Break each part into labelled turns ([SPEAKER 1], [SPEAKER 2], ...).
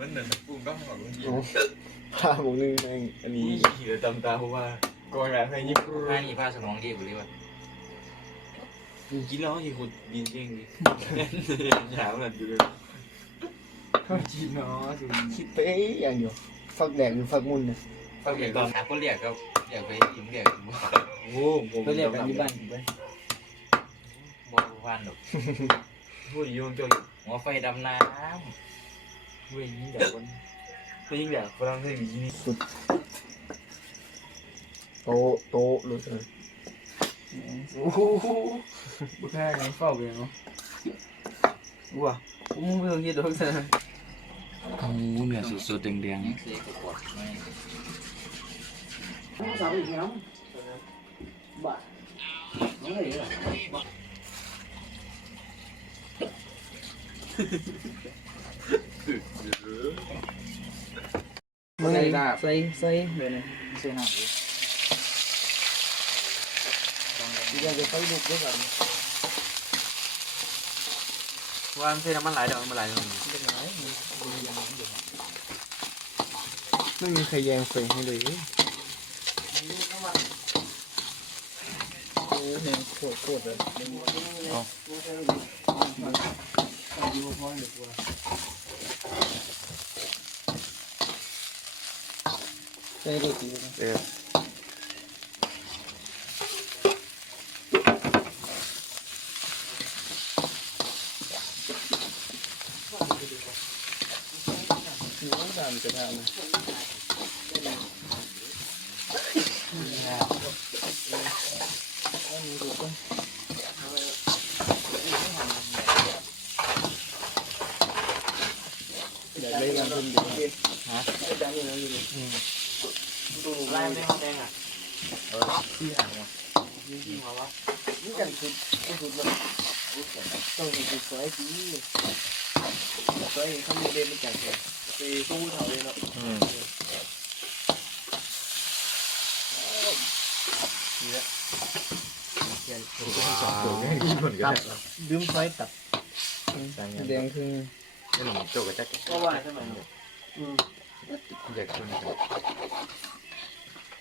[SPEAKER 1] มันเหมือนปรุงก็หอมดี
[SPEAKER 2] โอ้ผ้าหมงนึงแม่งอันนี้
[SPEAKER 1] นี่ขี่ตำตาเพราะว่ากองแบบให้ยิ่ง
[SPEAKER 3] ผ้านี่ผ้าสมองดีกว่าเลยว่ะ
[SPEAKER 1] กินแล้วขี่ขุดดินเก่งดิถามแบบอยู่เลย
[SPEAKER 2] จีนเนาะคิดไปอย่างเดียวฟักแดกหรือฟักมุนเนี่ย
[SPEAKER 3] ก็เรียกตอนหาคนเรียกก็อยากไปอิ่มเรียก
[SPEAKER 1] โอ้ผม
[SPEAKER 2] ก็เรียกกันที่บ้านไป
[SPEAKER 3] บ่ว่านหรอก
[SPEAKER 1] พูดยุ่งจน
[SPEAKER 3] หัวไฟดำน้
[SPEAKER 1] เว้ยยิ่งแบบคนยิ่งแบบฝรั่งเศสที่นี่
[SPEAKER 2] โต๊ะโต๊ะรู้สึก
[SPEAKER 4] โอ้โหบุคคลไงเฝ้าไปเนาะว้าผมไม่ต้องคิดดอกซะำ
[SPEAKER 3] โอ้เนื้อสุดๆแดงๆ Xay ra. Xay, xay. Đây này,
[SPEAKER 4] xay hẳn đi. Bây giờ phải đục cái gần. Qua em xay nó lại được, mà lại được. Nó
[SPEAKER 2] như thời
[SPEAKER 4] gian phiền hay đi. Không. Không. Yeah. làm cái thằng này để đây làm thêm được
[SPEAKER 2] hả? Ừ. ตู้ไล่
[SPEAKER 1] ไม่แดงอะเออที่ห่าง
[SPEAKER 2] วะยิ่งยิ่ะ
[SPEAKER 4] นี่กันชุดชุดเลยอชุดส
[SPEAKER 2] วยดีสวยเขา
[SPEAKER 1] มีเด
[SPEAKER 2] นไม่จัดเลยตีตู้เถาเลยเนาะอืมเยอะเขียนสองตัวง่ายดีเหมื
[SPEAKER 1] อน
[SPEAKER 2] กันลืมไฟตับแดงคือ
[SPEAKER 1] นี่หนุ่มโจกกับแจ็ค
[SPEAKER 4] ก็ว่าใช่ไหม
[SPEAKER 1] อยากชวนกัน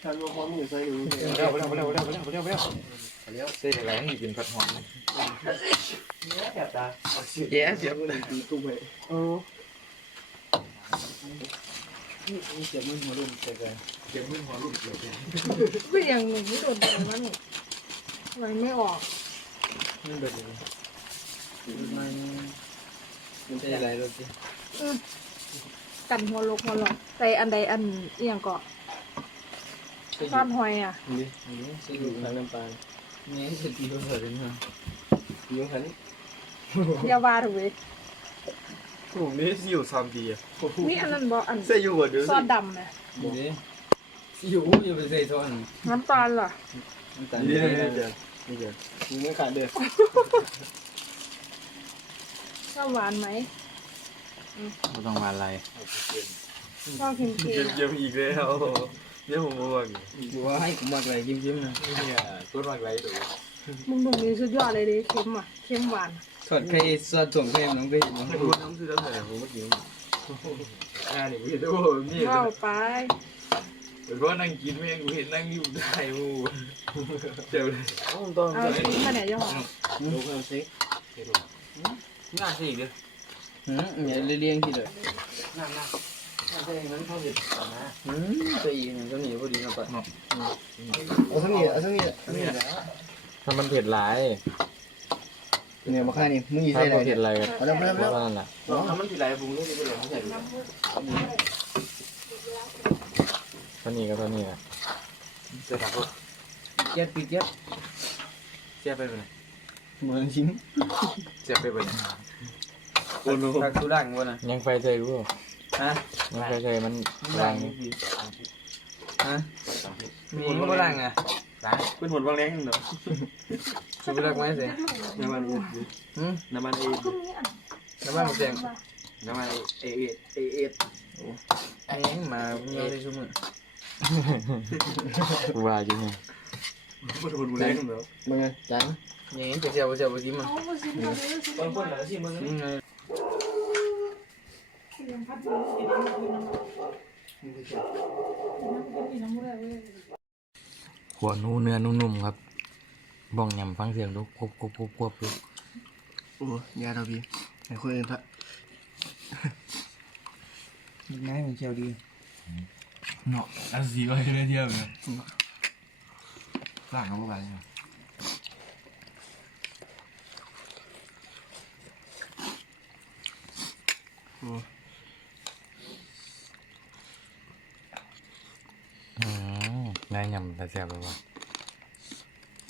[SPEAKER 2] ทานมาพร้อมอยู่ใส่อยู่
[SPEAKER 1] เร็วเร็วเร็วเร็วเร็วเร็วเร็วเร็วเส้นอะไรให้กินผัดหอม
[SPEAKER 2] แอบตา
[SPEAKER 1] แย่เสียบ
[SPEAKER 2] ตีตุ้มไปเออนี่เสียมือหัวลุ่มเสียกัน
[SPEAKER 1] เก็บมือหัวลูกเดียว
[SPEAKER 5] ก็ยังหนูไม่โดนตรงนั้นหนูทำไมไม่ออก
[SPEAKER 2] นี่แบบนี้
[SPEAKER 4] มันมันจะอะไรรถสิ
[SPEAKER 5] กันหัวลกหัวหลอกใส่อันใดอันเอียงเกาะ ซ่อนหอยอะ
[SPEAKER 2] นี่นี่ใส่อยู่ทางน้ำปลา
[SPEAKER 4] เนี่ยจะตีรถเลยนะ
[SPEAKER 2] อยู่ขัน
[SPEAKER 5] อยาวาถูกไหม
[SPEAKER 1] ผมนี่อยู่ซอมดีอะ
[SPEAKER 5] นี่อันนั้นบอกอัน
[SPEAKER 1] เส้นอยู่หัวเดือด
[SPEAKER 5] ซอสดำนะ
[SPEAKER 4] ดูดิอยู่อยู่ไปใส่ท่อน
[SPEAKER 5] น้ำตาลเหรอ
[SPEAKER 4] น้ำตาล
[SPEAKER 1] นี่
[SPEAKER 4] นี่
[SPEAKER 1] นี่เดี๋ยวนี่เดี๋ยว
[SPEAKER 2] มึงไม่ขาดเด้อ
[SPEAKER 5] ชอบหวานไหม
[SPEAKER 3] ไม่ต้องมาอะไร
[SPEAKER 5] ชอบเค็ม
[SPEAKER 1] เยี่ยมเยี่ยมอีกแล้ว เยี่ยมผมบอก
[SPEAKER 4] อยู่ว่าให้ผมมาอะไรยิ้มๆนะ
[SPEAKER 1] เนี่ยต้นมากไรตัว
[SPEAKER 5] ๆมึงดูมีสุดยอดเลยดิเค็มอะเค็มหวาน
[SPEAKER 4] ถอดไข่สอดถ่วงไข่น้องก็เห็นมั้ง
[SPEAKER 1] คุณน้ำซื้อแล้วแต่ผมเมื่อกี้อ่านี่กูเห็นโอ้นี่
[SPEAKER 5] ว้าวไป
[SPEAKER 1] เป็นว่านั่งกินแม่งกูเห็นนั่งอยู่ได้มูเจ้าเลย
[SPEAKER 2] ต้อง
[SPEAKER 5] เอาชิ้นมาไหนยังหอม
[SPEAKER 2] ดูเอาสิ
[SPEAKER 1] น่าสิเดี๋ยว
[SPEAKER 4] หืมอย่าเลี้ยงทีเลย
[SPEAKER 1] นั่งนั่งนั่ง ใช่งั้นเขาเห็นนะ
[SPEAKER 4] หืมไปอีกมันก็หนีพอดีนะปะ
[SPEAKER 2] เอาทั้งนี้เอาทั้งนี้ทั้งนี้
[SPEAKER 6] ถ้ามันเผ็ดหลาย
[SPEAKER 2] เนี่ยมาค่านี่มึงยี่
[SPEAKER 6] ถ้า
[SPEAKER 2] ใส่ไหน
[SPEAKER 6] มันเผ็ดอะไรก็
[SPEAKER 2] เอาเริ่มเริ่มเริ่
[SPEAKER 6] ว
[SPEAKER 2] ม
[SPEAKER 6] นั่นแหละ
[SPEAKER 1] ถ้ามันผิดไรผมนี่ไม่เลือไม่ใช่
[SPEAKER 6] เท่านี้ก็เท่านี้อะ
[SPEAKER 1] เสียถักรถ
[SPEAKER 4] เจ็ดปีเจ็ด
[SPEAKER 1] เสียไปไปไหน
[SPEAKER 2] เหมือนชิ้น
[SPEAKER 1] เสียไปไปไหน
[SPEAKER 4] ตักสุดังวะนะ
[SPEAKER 6] ยังไฟใจรู้
[SPEAKER 4] ฮะ
[SPEAKER 6] มันเคยๆมันแร
[SPEAKER 4] งนี่ฮะมีคนก็ล้างอะล้าง
[SPEAKER 2] เป็นผลบางแรงหนึ่งเห
[SPEAKER 4] รอคือไปรักไหมเสีย
[SPEAKER 2] น้ำมันน้ำมันเอ
[SPEAKER 5] น้ำ
[SPEAKER 4] มันเสียง
[SPEAKER 2] น้ำมันเอเอเอเอ
[SPEAKER 4] เอ็งมาเงี้ยได้ชุ่ม
[SPEAKER 6] มือว่าจริงไง
[SPEAKER 2] เป็นผลบางแรงหนึ่งเหรอมึงไงจัง
[SPEAKER 4] ยังเงี้ยเจียวเจียว
[SPEAKER 5] เจียวจิ้
[SPEAKER 1] มอะคน
[SPEAKER 5] ค
[SPEAKER 1] นห
[SPEAKER 5] ลังสิมึง
[SPEAKER 3] หัวหนูเนื้อนุ่มๆครับบ้องยำฟังเสียงดูกรุบกรุบกรุบกรุบดู
[SPEAKER 2] โอ้ยาเราพี่ไอ้คนอื่นละ
[SPEAKER 4] ยังไงมันเชียวดี
[SPEAKER 1] เนาะอันสีไว้เรื่อยๆเลยสร้างเขาไปเนี่ย
[SPEAKER 2] โอ้
[SPEAKER 3] อืมนายยำ แต่แซ่บเลยว่ะ